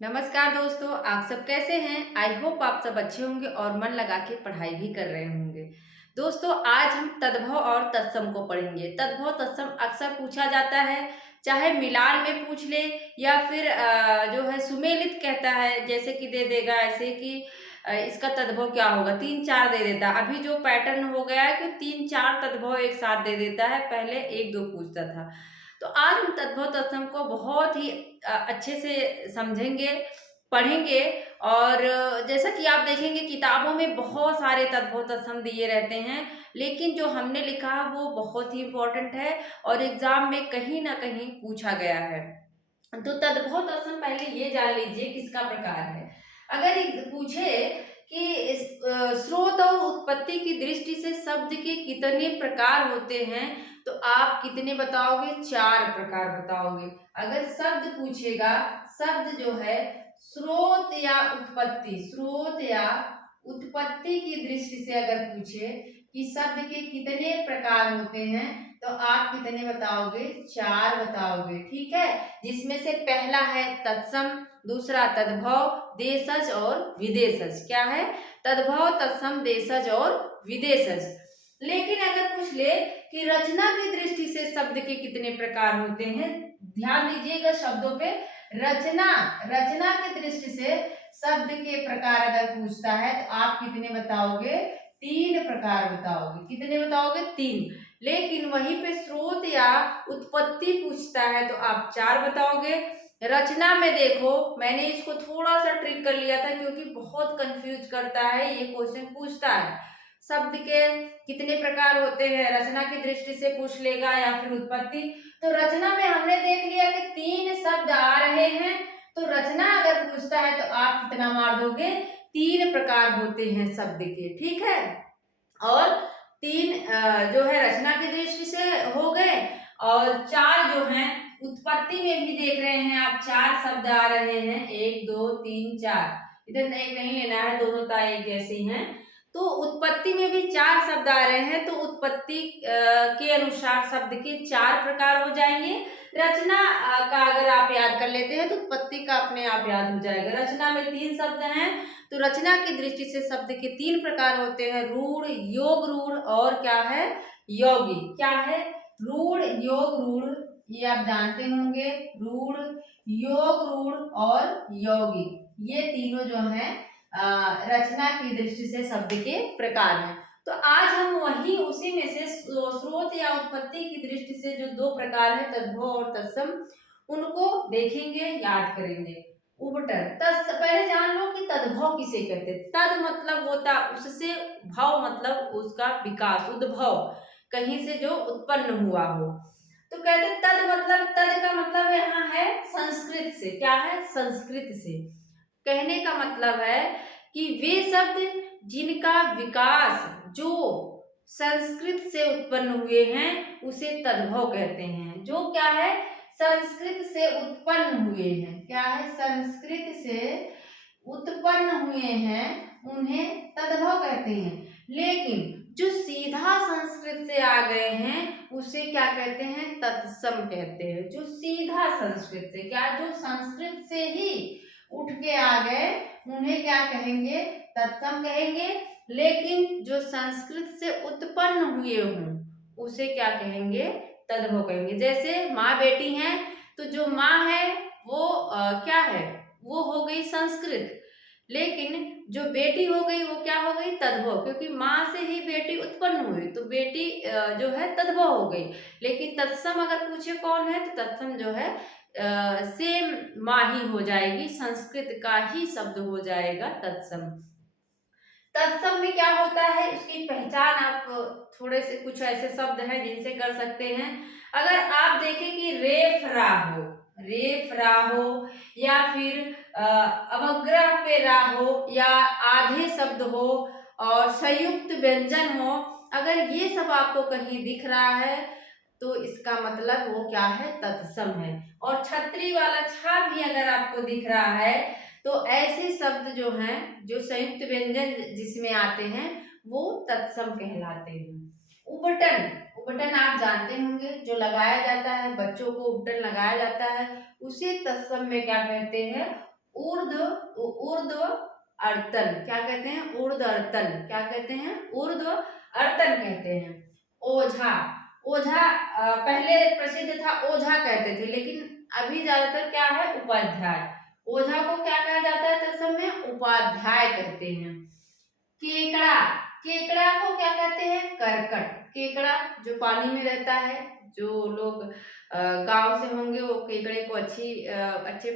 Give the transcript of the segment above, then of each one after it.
नमस्कार दोस्तों, आप सब कैसे हैं? आई होप आप सब अच्छे होंगे और मन लगा के पढ़ाई भी कर रहे होंगे। दोस्तों, आज हम तद्भव और तत्सम को पढ़ेंगे। तद्भव तत्सम अक्सर पूछा जाता है, चाहे मिलान में पूछ ले या फिर जो है सुमेलित कहता है, जैसे कि दे देगा ऐसे कि इसका तद्भव क्या होगा, 3-4 दे देता है। अभी जो पैटर्न हो गया है कि 3-4 तद्भव एक साथ दे देता है, पहले 1-2 पूछता था। तो आज हम तद्भव तत्सम को बहुत ही अच्छे से समझेंगे, पढ़ेंगे और जैसा कि आप देखेंगे किताबों में बहुत सारे तद्भव तत्सम दिए रहते हैं, लेकिन जो हमने लिखा है वो बहुत ही इम्पोर्टेंट है और एग्ज़ाम में कहीं न कहीं पूछा गया है। तो तद्भव तत्सम पहले ये जान लीजिए किसका प्रकार है। अगर पूछे कि स्रोत और उत्पत्ति की दृष्टि से शब्द के कितने प्रकार होते हैं, तो आप कितने बताओगे? 4 प्रकार बताओगे। अगर शब्द पूछेगा, शब्द जो है स्रोत या उत्पत्ति की दृष्टि से अगर पूछे कि शब्द के कितने प्रकार होते हैं, तो आप कितने बताओगे? 4 बताओगे, ठीक है। जिसमें से पहला है तत्सम, दूसरा तद्भव, देशज और विदेशज। क्या है? तद्भव, तत्सम, देशज और विदेशज। लेकिन अगर पूछ ले कि रचना की दृष्टि से शब्द के कितने प्रकार होते हैं, ध्यान दीजिएगा शब्दों पे। रचना रचना की दृष्टि से शब्द के प्रकार अगर पूछता है तो आप कितने बताओगे? 3 प्रकार बताओगे। कितने बताओगे? 3। लेकिन वहीं पे स्रोत या उत्पत्ति पूछता है तो आप 4 बताओगे। रचना में देखो, मैंने इसको थोड़ा सा ट्रिक कर लिया था क्योंकि बहुत कंफ्यूज करता है, ये क्वेश्चन पूछता है शब्द के कितने प्रकार होते हैं, रचना की दृष्टि से पूछ लेगा या फिर उत्पत्ति। तो रचना में हमने देख लिया कि 3 शब्द आ रहे हैं, तो रचना अगर पूछता है तो आप कितना मार दोगे? 3 प्रकार होते हैं शब्द के, ठीक है। और 3 जो है रचना की दृष्टि से हो गए और 4 जो हैं उत्पत्ति में भी देख रहे हैं आप, 4 शब्द आ रहे हैं, 1 2 3 4। इधर नहीं लेना है, दोनों का एक जैसे ही हैं। तो उत्पत्ति में भी 4 शब्द आ रहे हैं, तो उत्पत्ति के अनुसार शब्द के 4 प्रकार हो जाएंगे। रचना का अगर आप याद कर लेते हैं तो उत्पत्ति का अपने आप याद हो जाएगा। रचना में 3 शब्द हैं, तो रचना की दृष्टि से शब्द के 3 प्रकार होते हैं, रूढ़, योग रूढ़ और क्या है? यौगिक। क्या है? रूढ़, योग रूढ़, ये आप जानते होंगे। रूढ़, योग रूढ़ और यौगिक, ये तीनों जो हैं रचना की दृष्टि से शब्द के प्रकार हैं। तो आज हम वही उसी में से स्रोत या उत्पत्ति की दृष्टि से जो 2 प्रकार है तद्भव और तत्सम, उनको देखेंगे, याद करेंगे। उबटन, पहले जान लो कि तद्भव किसे कहते हैं। तद मतलब होता उससे, भव मतलब उसका विकास, उद्भव, कहीं से जो उत्पन्न हुआ हो। तो कहते तद मतलब, तद का मतलब यहाँ है संस्कृत से। क्या है? संस्कृत से। कहने का मतलब है कि वे शब्द जिनका विकास जो संस्कृत से उत्पन्न हुए हैं उसे तद्भव कहते हैं। जो क्या है? संस्कृत से उत्पन्न हुए हैं। क्या है? संस्कृत से उत्पन्न हुए हैं, उन्हें तद्भव कहते हैं। लेकिन जो सीधा संस्कृत से आ गए हैं उसे क्या कहते हैं? तत्सम कहते हैं। जो सीधा संस्कृत से, क्या, जो संस्कृत से ही उठ के आ गए उन्हें क्या कहेंगे? तत्सम कहेंगे। लेकिन जो संस्कृत से उत्पन्न हुए हों उसे क्या कहेंगे? तद्भव कहेंगे। जैसे माँ बेटी हैं, तो जो माँ है वो क्या है? वो हो गई संस्कृत, लेकिन जो बेटी हो गई वो क्या हो गई? तद्भव, क्योंकि माँ से ही बेटी उत्पन्न हुई तो बेटी जो है तद्भव हो गई। लेकिन तत्सम अगर पूछे कौन है, तो तत्सम जो है सेम माँ ही हो जाएगी, संस्कृत का ही शब्द हो जाएगा तत्सम। तत्सम में क्या होता है, इसकी पहचान आप थोड़े से कुछ ऐसे शब्द हैं जिनसे कर सकते हैं। अगर आप देखें कि रेफ राहो या फिर अवग्रह पे राहो या आधे शब्द हो और संयुक्त व्यंजन हो, अगर ये सब आपको कहीं दिख रहा है तो इसका मतलब वो क्या है? तत्सम है। और छतरी वाला छा भी अगर आपको दिख रहा है तो ऐसे शब्द जो हैं, जो संयुक्त व्यंजन जिसमें आते हैं, वो तत्सम कहलाते हैं। उबटन, उबटन आप जानते होंगे, जो लगाया जाता है, बच्चों को उबटन लगाया जाता है, उसे तत्सम में क्या कहते हैं? ऊर्ध ऊर्ध अर्तन, क्या कहते हैं? ऊर्ध अर्तन, क्या कहते हैं? ऊर्ध अर्तन कहते हैं। ओझा, ओझा पहले प्रसिद्ध था, ओझा कहते थे, लेकिन अभी ज्यादातर क्या है? उपाध्याय। ओझा को क्या कहा जाता है? तत्सम में उपाध्याय कहते हैं। केकड़ा, केकड़ा को क्या कहते हैं? करकट। केकड़ा जो पानी में रहता है, जो लोग गांव से होंगे वो केकड़े को अच्छे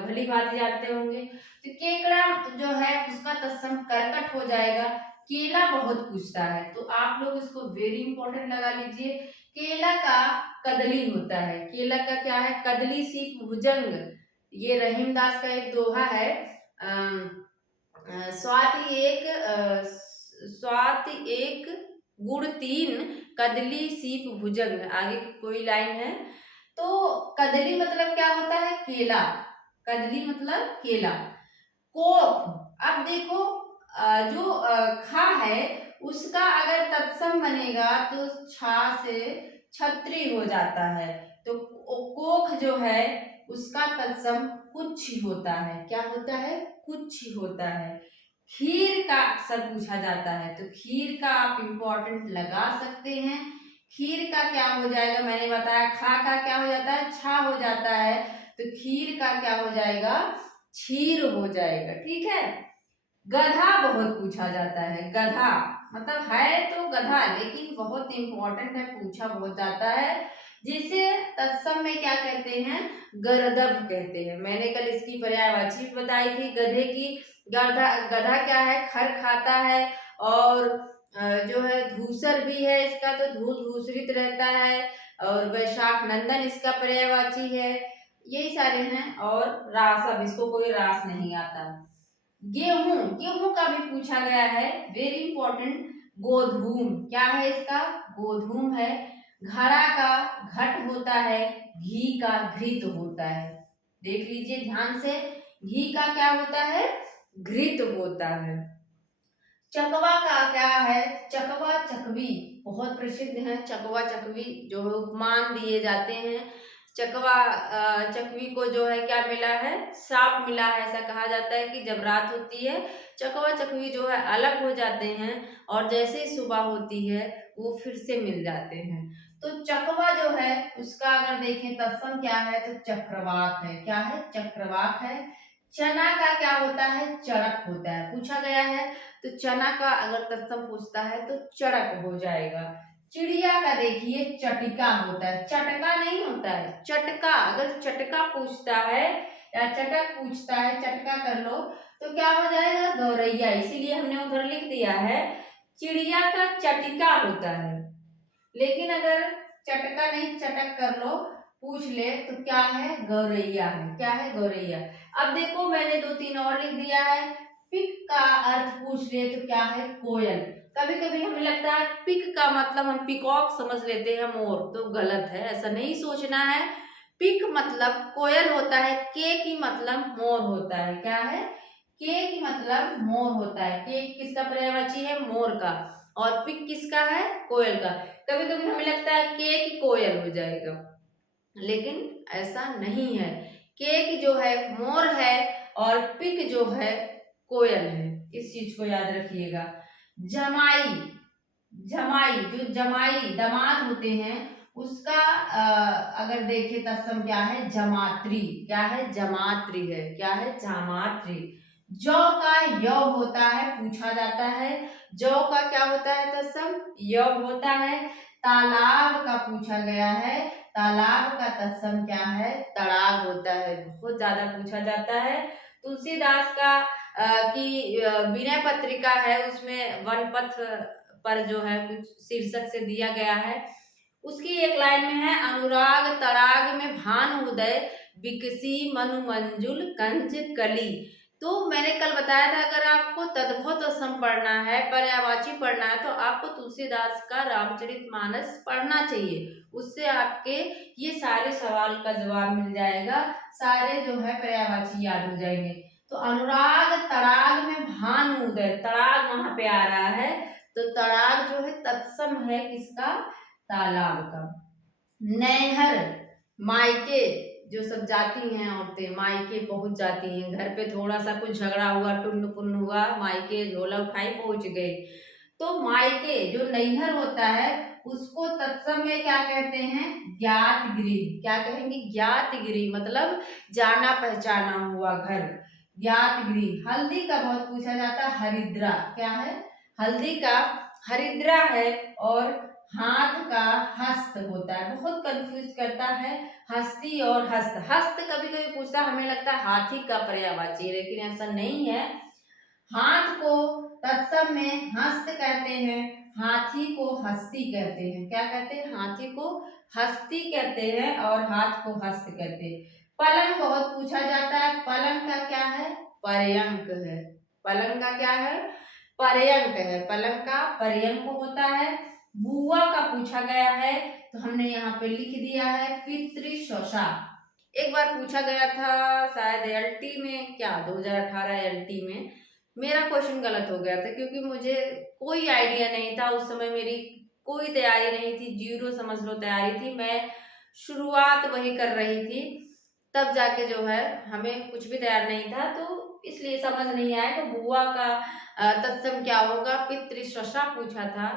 भली भांति जानते होंगे। तो केकड़ा जो है उसका तत्सम करकट हो जाएगा। केला बहुत पूछता है, तो आप लोग इसको वेरी इंपॉर्टेंट लगा लीजिए। केला का कदली होता है। केला का क्या है? कदली सीख भुजंग। ये रहीमदास का एक दोहा है। स्वाति एक गुड़ तीन, कदली सीप भुजंग। आगे की कोई लाइन है। तो कदली मतलब क्या होता है? केला। कदली मतलब केला। कोख, अब देखो जो खा है उसका अगर तत्सम बनेगा तो छा से छत्री हो जाता है। तो कोख जो है उसका तत्सम कुछ होता है। क्या होता है? कुछ होता है। खीर का अक्सर पूछा जाता है, तो खीर का आप इंपॉर्टेंट लगा सकते हैं। खीर का क्या हो जाएगा? मैंने बताया खा का क्या हो जाता है? छा हो जाता है। तो खीर का क्या हो जाएगा? क्षीर हो जाएगा। ठीक है। गधा बहुत पूछा जाता है। गधा मतलब है तो गधा, लेकिन बहुत इंपॉर्टेंट है, पूछा बहुत जाता है। जिसे तत्सम में क्या कहते हैं? गर्दभ कहते हैं। मैंने कल इसकी पर्यायवाची भी बताई थी गधे की। गधा, गधा क्या है? खर खाता है, और जो है धूसर भी है इसका, तो धूल धूसरित रहता है, और वैशाख नंदन इसका पर्यायवाची है। यही सारे हैं। और रास, अब इसको कोई रास नहीं आता। गेहूं, गेहूं का भी पूछा गया है, वेरी इंपॉर्टेंट। गोधूम, क्या है इसका? गोधूम है। घड़ा का घट होता है, घी का घृत होता है। देख लीजिए ध्यान से, घी का क्या होता है? घृत होता है। चकवा का क्या है? चकवा चकवी बहुत प्रसिद्ध है। चकवा चकवी जो है उपमान दिए जाते हैं। चकवा चकवी को जो है क्या मिला है? साप मिला है। ऐसा कहा जाता है कि जब रात होती है चकवा चकवी जो है अलग हो जाते हैं, और जैसे ही सुबह होती है वो फिर से मिल जाते हैं। तो चकवा जो है उसका अगर देखें तत्सम क्या है? तो चक्रवाक है। क्या है? चक्रवाक है। चना का क्या होता है? चरक होता है, पूछा गया है। तो चना का अगर तत्सम पूछता है तो चड़क हो जाएगा। चिड़िया का देखिए चटिका होता है, चटका नहीं होता है, चटका। अगर चटका पूछता है या चटक पूछता है, चटका कर लो, तो क्या हो जाएगा? गौरैया। इसीलिए हमने उधर लिख दिया है चिड़िया का चटिका होता है। लेकिन अगर चटका नहीं, चटक कर लो, पूछ ले, तो क्या है? गौरैया है। क्या है? गौरैया। अब देखो मैंने दो तीन और लिख दिया है। पिक का अर्थ पूछ ले तो क्या है? कोयल। कभी कभी हमें लगता है पिक का मतलब हम पिकॉक समझ लेते हैं, मोर, तो गलत है, ऐसा नहीं सोचना है। पिक मतलब कोयल होता है। के की मतलब मोर होता है। क्या है? के की मतलब मोर होता है। के किसका पर्यायवाची है? मोर का। और पिक किसका है? कोयल का। कभी कभी हमें लगता है के की कोयल हो जाएगा, लेकिन ऐसा नहीं है। केक जो है मोर है, और पिक जो है कोयल है। इस चीज को याद रखिएगा। जमाई, जमाई जो जमाई दामाद होते हैं उसका अगर देखें तत्सम क्या है? जमात्री। क्या है? जमात्री है। क्या है? जमात्री। जौ का यौ होता है, पूछा जाता है। जौ का क्या होता है? तत्सम यौ होता है। तालाब का पूछा गया है, तालाब का तत्सम क्या है? तड़ाग होता है। बहुत ज्यादा पूछा जाता है। तुलसीदास का की विनय पत्रिका है, उसमें वन पथ पर जो है कुछ शीर्षक से दिया गया है। उसकी एक लाइन में है, अनुराग तड़ाग में भान उदय, बिकसी मनु मंजुल कंज कली। तो मैंने कल बताया था अगर आपको तद्भव असम पढ़ना है, पर्यायवाची पढ़ना है, तो आपको तुलसीदास का रामचरितमानस पढ़ना चाहिए। उससे आपके ये सारे सवाल का जवाब मिल जाएगा, सारे जो है पर्यायवाची याद हो जाएंगे। तो अनुराग तड़ाग में भान उदय, तड़ाग वहां पे आ रहा है, तो तड़ाग जो है तत्सम है किसका? तालाब का। नैहर मायके, जो सब जाती हैं औरतें, मायके पहुंच जाती हैं, घर पे थोड़ा सा कुछ झगड़ा हुआ, टुन्न पुन्न हुआ, मायके झोला उठाई पहुंच गए। तो मायके जो नैहर होता है उसको तत्सम में क्या कहते हैं? ज्ञात गृह। क्या कहेंगे? ज्ञात गृह, मतलब जाना पहचाना हुआ घर, ज्ञात गृह। हल्दी का बहुत पूछा जाता है, हरिद्रा। क्या है? हल्दी का हरिद्रा है। और हाथ का हस्त होता है, बहुत कंफ्यूज करता है हस्ती और हस्त। हस्त कभी कभी पूछता है, हमें लगता है हाथी का पर्यायवाची, लेकिन ऐसा नहीं है। हाथ को तत्सम में हस्त कहते हैं, हाथी को हस्ती कहते हैं। क्या कहते हैं? हाथी को हस्ती कहते हैं और हाथ को हस्त कहते हैं। पलंग बहुत पूछा जाता है, पलंग का क्या है? पर्यंक है। पलंग का क्या है? पर्यंक है। पलंग का पर्यंक होता है। बुआ का पूछा गया है, तो हमने यहाँ पे लिख दिया है पितृशोषा। एक बार पूछा गया था शायद एलटी में, क्या 2018 एलटी में। मेरा क्वेश्चन गलत हो गया था क्योंकि मुझे कोई आइडिया नहीं था उस समय, मेरी कोई तैयारी नहीं थी, जीरो समझ लो तैयारी थी, मैं शुरुआत वही कर रही थी। तब जाके जो है हमें कुछ भी तैयार नहीं था, तो इसलिए समझ नहीं आया। तो बुआ का तत्सम क्या होगा? पितृशोषा पूछा था,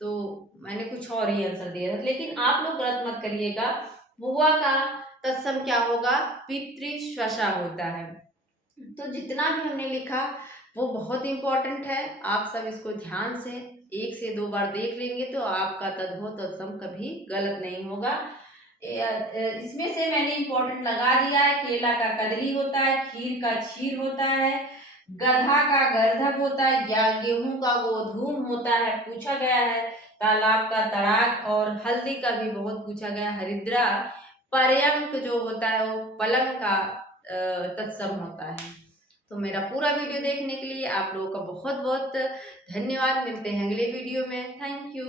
तो मैंने कुछ और ही आंसर दिया था। लेकिन आप लोग गलत मत करिएगा, बुआ का तत्सम क्या होगा? पितृश्वशा होता है। तो जितना भी हमने लिखा वो बहुत इंपॉर्टेंट है, आप सब इसको ध्यान से 1 से 2 बार देख लेंगे तो आपका तद्भव तत्सम कभी गलत नहीं होगा। इसमें से मैंने इंपॉर्टेंट लगा दिया है। केला का कदली होता है, खीर का क्षीर होता है, गधा का गर्धब होता है, या गेहूं का गोधूम होता है, पूछा गया है। तालाब का तड़ाक, और हल्दी का भी बहुत पूछा गया, हरिद्रा। पर्यंक जो होता है वो पलंग का तत्सम होता है। तो मेरा पूरा वीडियो देखने के लिए आप लोगों का बहुत बहुत धन्यवाद। मिलते हैं अगले वीडियो में। Thank you.